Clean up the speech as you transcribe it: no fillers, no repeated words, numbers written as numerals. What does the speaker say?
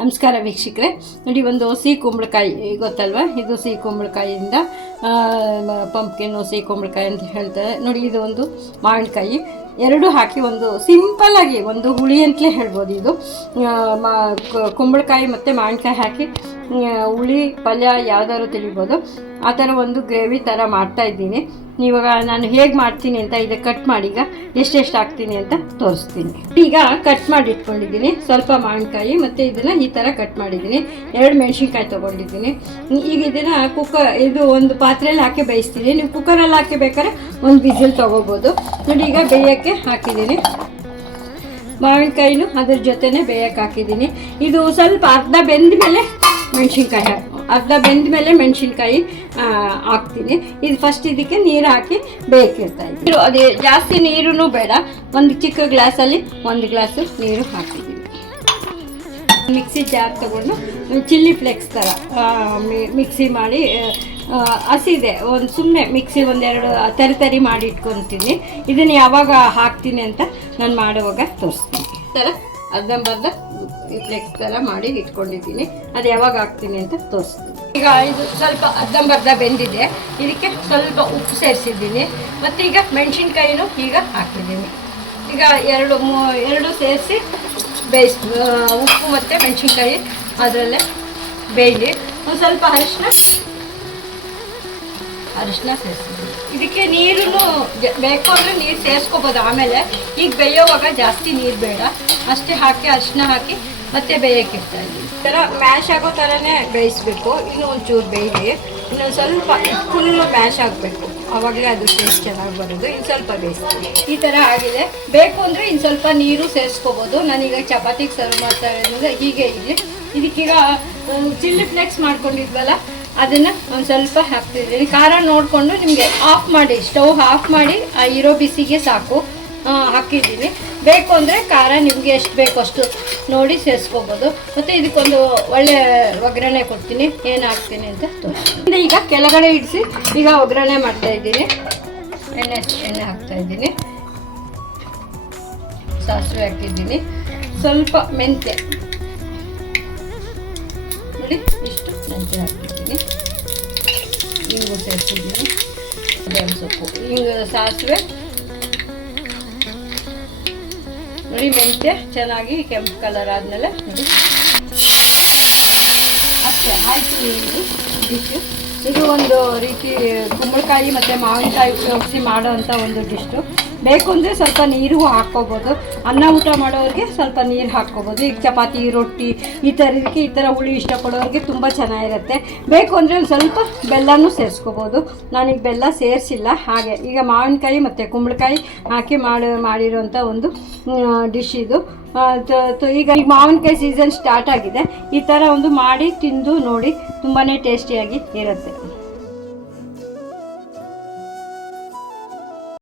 ನಮಸ್ಕಾರ ವೀಕ್ಷಕರೇ. ನೋಡಿ, ಒಂದು ಸಿಹಿ ಕುಂಬಳಕಾಯಿ ಗೊತ್ತಲ್ವಾ, ಇದು ಸಿಹಿ ಕುಂಬಳಕಾಯಿಯಿಂದ ಪಂಪ್ಕಿನ್ ಸಿಹಿ ಕುಂಬಳಕಾಯಿ ಅಂತ ಹೇಳ್ತಾರೆ. ನೋಡಿ, ಇದು ಒಂದು ಮಾವಿನಕಾಯಿ ಎರಡು ಹಾಕಿ ಒಂದು ಸಿಂಪಲ್ಲಾಗಿ ಒಂದು ಹುಳಿ ಅಂತಲೇ ಹೇಳ್ಬೋದು. ಇದು ಕುಂಬಳಕಾಯಿ ಮತ್ತು ಮಾವಿನಕಾಯಿ ಹಾಕಿ ಹುಳಿ ಪಲ್ಯ ಯಾವ್ದಾದ್ರು ತಿಳಿಬೋದು. ಆ ಥರ ಒಂದು ಗ್ರೇವಿ ಥರ ಮಾಡ್ತಾಯಿದ್ದೀನಿ. ಇವಾಗ ನಾನು ಹೇಗೆ ಮಾಡ್ತೀನಿ ಅಂತ ಇದಕ್ಕೆ ಕಟ್ ಮಾಡಿ ಈಗ ಎಷ್ಟೆಷ್ಟು ಹಾಕ್ತೀನಿ ಅಂತ ತೋರಿಸ್ತೀನಿ. ಈಗ ಕಟ್ ಮಾಡಿ ಇಟ್ಕೊಂಡಿದ್ದೀನಿ ಸ್ವಲ್ಪ ಮಾವಿನಕಾಯಿ ಮತ್ತು ಇದನ್ನು ಈ ಥರ ಕಟ್ ಮಾಡಿದ್ದೀನಿ. 2 ಮೆಣಸಿನ್ಕಾಯಿ ತೊಗೊಂಡಿದ್ದೀನಿ. ಈಗ ಇದನ್ನು ಇದು ಒಂದು ಪಾತ್ರೆಯಲ್ಲಿ ಹಾಕಿ ಬೇಯಿಸ್ತೀನಿ. ನೀವು ಕುಕ್ಕರಲ್ಲಿ ಹಾಕಿ ಬೇಕಾದ್ರೆ ಒಂದು ವಿಸಿಲ್ ತೊಗೋಬೋದು. ನೋಡಿ, ಈಗ ಬೇಯೋಕ್ಕೆ ಹಾಕಿದ್ದೀನಿ. ಮಾವಿನಕಾಯಿನೂ ಅದ್ರ ಜೊತೆನೇ ಬೇಯಕ್ಕೆ ಹಾಕಿದ್ದೀನಿ. ಇದು ಸ್ವಲ್ಪ ಅರ್ಧ ಬೆಂದ ಮೇಲೆ ಮೆಣಸಿನ್ಕಾಯಿ ಹಾಕ್ತೀನಿ. ಇದು ಫಸ್ಟ್ ಇದಕ್ಕೆ ನೀರು ಹಾಕಿ ಬೇಯಿಸಿರ್ತಾ ಇದ್ದೀನಿ. ಅದೇ ಜಾಸ್ತಿ ನೀರು ಬೇಡ, ಒಂದು ಚಿಕ್ಕ ಗ್ಲಾಸಲ್ಲಿ 1 ಗ್ಲಾಸು ನೀರು ಹಾಕಿದ್ದೀನಿ. ಮಿಕ್ಸಿ ಜಾರ್ ತಗೊಂಡು ಚಿಲ್ಲಿ ಫ್ಲೇಕ್ಸ್ ಥರ ಮಿಕ್ಸಿ ಮಾಡಿ ಹಸಿದೆ ಒಂದು ಸುಮ್ಮನೆ ಮಿಕ್ಸಿ 1-2 ತರಿ ಮಾಡಿ ಇಟ್ಕೊತೀನಿ. ಇದನ್ನು ಯಾವಾಗ ಹಾಕ್ತೀನಿ ಅಂತ ನಾನು ಮಾಡುವಾಗ ತೋರಿಸ್ತೀನಿ. ಈ ಥರ ಅರ್ಧಂಬರ್ಧ ಫ್ಲೆಕ್ಸ್ ಥರ ಮಾಡಿ ಇಟ್ಕೊಂಡಿದ್ದೀನಿ. ಅದು ಯಾವಾಗ ಹಾಕ್ತೀನಿ ಅಂತ ತೋರಿಸ್ತೀನಿ. ಈಗ ಇದು ಸ್ವಲ್ಪ ಅರ್ಧಂಬರ್ಧ ಬೆಂದಿದೆ. ಇದಕ್ಕೆ ಸ್ವಲ್ಪ ಉಪ್ಪು ಸೇರಿಸಿದ್ದೀನಿ ಮತ್ತು ಈಗ ಮೆಣಸಿನ್ಕಾಯಿನೂ ಈಗ ಹಾಕಿದ್ದೀನಿ. ಈಗ ಎರಡು ಸೇರಿಸಿ ಉಪ್ಪು ಮತ್ತು ಮೆಣಸಿನ್ಕಾಯಿ ಅದರಲ್ಲೇ ಬೇಯಲಿ. ಒಂದು ಸ್ವಲ್ಪ ಅರಿಶಿನ ಸೇರಿಸಿದ್ದೀನಿ. ಇದಕ್ಕೆ ನೀರು ಬೇಕು ಅಂದರೆ ನೀರು ಸೇರಿಸ್ಕೋಬೋದು. ಆಮೇಲೆ ಈಗ ಬೇಯೋವಾಗ ಜಾಸ್ತಿ ನೀರು ಬೇಡ, ಅಷ್ಟೇ ಹಾಕಿ ಅರಿಶಿನ ಹಾಕಿ ಮತ್ತೆ ಬೇಯಕ್ಕೆ ಇಡ್ತಾ ಇದ್ದೀನಿ. ಈ ಥರ ಮ್ಯಾಶ್ ಆಗೋ ಥರನೇ ಬೇಯಿಸ್ಬೇಕು. ಇನ್ನೂ ಒಂಚೂರು ಬೇಯಲಿ, ಇನ್ನೊಂದು ಸ್ವಲ್ಪ ಫುಲ್ಲು ಮ್ಯಾಶ್ ಆಗಬೇಕು, ಆವಾಗಲೇ ಅದು ಟೇಸ್ಟ್ ಚೆನ್ನಾಗಿ ಬರೋದು. ಇನ್ನು ಸ್ವಲ್ಪ ಬೇಯಿಸ್ತೀನಿ. ಈ ಥರ ಆಗಿದೆ. ಬೇಕು ಅಂದರೆ ಇನ್ನು ಸ್ವಲ್ಪ ನೀರು ಸೇರಿಸ್ಕೋಬೋದು. ನಾನೀಗ ಚಪಾತಿಗೆ ಸರ್ವ್ ಮಾಡ್ತಾ ಇರೋದ್ರಿಂದ ಹೀಗೆ ಇದೆ. ಇದಕ್ಕೀಗ ಚಿಲ್ಲಿ ಫ್ಲೇಕ್ಸ್ ಮಾಡ್ಕೊಂಡಿದ್ವಲ್ಲ ಅದನ್ನು ಒಂದು ಸ್ವಲ್ಪ ಹಾಕ್ತಿದ್ದೀನಿ. ಖಾರ ನೋಡಿಕೊಂಡು ನಿಮಗೆ ಸ್ಟವ್ ಆಫ್ ಮಾಡಿ ಇರೋ ಬಿಸಿಗೆ ಸಾಕು ಹಾಕಿದ್ದೀನಿ. ಬೇಕು ಅಂದರೆ ಖಾರ ನಿಮಗೆ ಎಷ್ಟು ಬೇಕೋ ಅಷ್ಟು ನೋಡಿ ಸೇರಿಸ್ಕೋಬೋದು. ಮತ್ತು ಇದಕ್ಕೊಂದು ಒಳ್ಳೆ ಒಗ್ಗರಣೆ ಕೊಡ್ತೀನಿ. ಏನು ಹಾಕ್ತೀನಿ ಅಂತ ತೋರಿಸ್ತೀನಿ. ಈಗ ಕೆಳಗಡೆ ಇಡಿಸಿ ಈಗ ಒಗ್ಗರಣೆ ಮಾಡ್ತಾಯಿದ್ದೀನಿ. ಎಣ್ಣೆ ಹಾಕ್ತಾಯಿದ್ದೀನಿ. ಸಾಸಿವೆ ಹಾಕಿದ್ದೀನಿ, ಸ್ವಲ್ಪ ಮೆಂತ್ಯ ನೋಡಿ, ಇಷ್ಟು ಮೆಂತ್ಯ ಹಾಕಿದ್ದೀನಿ. ಹಿಂಗು ಸೇರಿಸಿದ್ದೀನಿ, ಸೊಪ್ಪು, ಹಿಂಗೆ ಸಾಸಿವೆ ನೋಡಿ. ಮೆಂತ್ಯ ಚೆನ್ನಾಗಿ ಕೆಂಪು ಕಲರ್ ಆದಮೇಲೆ ನೋಡಿ ಅಷ್ಟೇ ಆಯಿತು. ಡಿಶ್ಶು ಇದು ಒಂದು ರೀತಿ ಕುಂಬಳಕಾಯಿ ಮತ್ತು ಮಾವಿನಕಾಯಿ ಉಪಯೋಗಿಸಿ ಮಾಡೋವಂಥ ಒಂದು ಡಿಶ್ಶು. ಬೇಕು ಅಂದರೆ ಸ್ವಲ್ಪ ನೀರು ಹಾಕ್ಕೋಬೋದು. ಅನ್ನ ಊಟ ಮಾಡೋರಿಗೆ ಸ್ವಲ್ಪ ನೀರು ಹಾಕ್ಕೋಬೋದು. ಈಗ ಚಪಾತಿ ರೊಟ್ಟಿ ಈ ಥರ ಹುಳಿ ಇಷ್ಟಪಡೋರಿಗೆ ತುಂಬ ಚೆನ್ನಾಗಿರುತ್ತೆ. ಬೇಕು ಅಂದರೆ ಒಂದು ಸ್ವಲ್ಪ ಬೆಲ್ಲನೂ ಸೇರಿಸ್ಕೋಬೋದು. ನಾನೀಗ ಬೆಲ್ಲ ಸೇರಿಸಿಲ್ಲ. ಹಾಗೆ ಈಗ ಮಾವಿನಕಾಯಿ ಮತ್ತು ಕುಂಬಳಕಾಯಿ ಹಾಕಿ ಮಾಡಿರೋಂಥ ಒಂದು ಡಿಶ್ ಇದು. ಈಗ ಮಾವಿನಕಾಯಿ ಸೀಸನ್ ಸ್ಟಾರ್ಟ್ ಆಗಿದೆ. ಈ ಥರ ಒಂದು ಮಾಡಿ ತಿಂದು ನೋಡಿ, ತುಂಬಾ ಟೇಸ್ಟಿಯಾಗಿ ಇರುತ್ತೆ.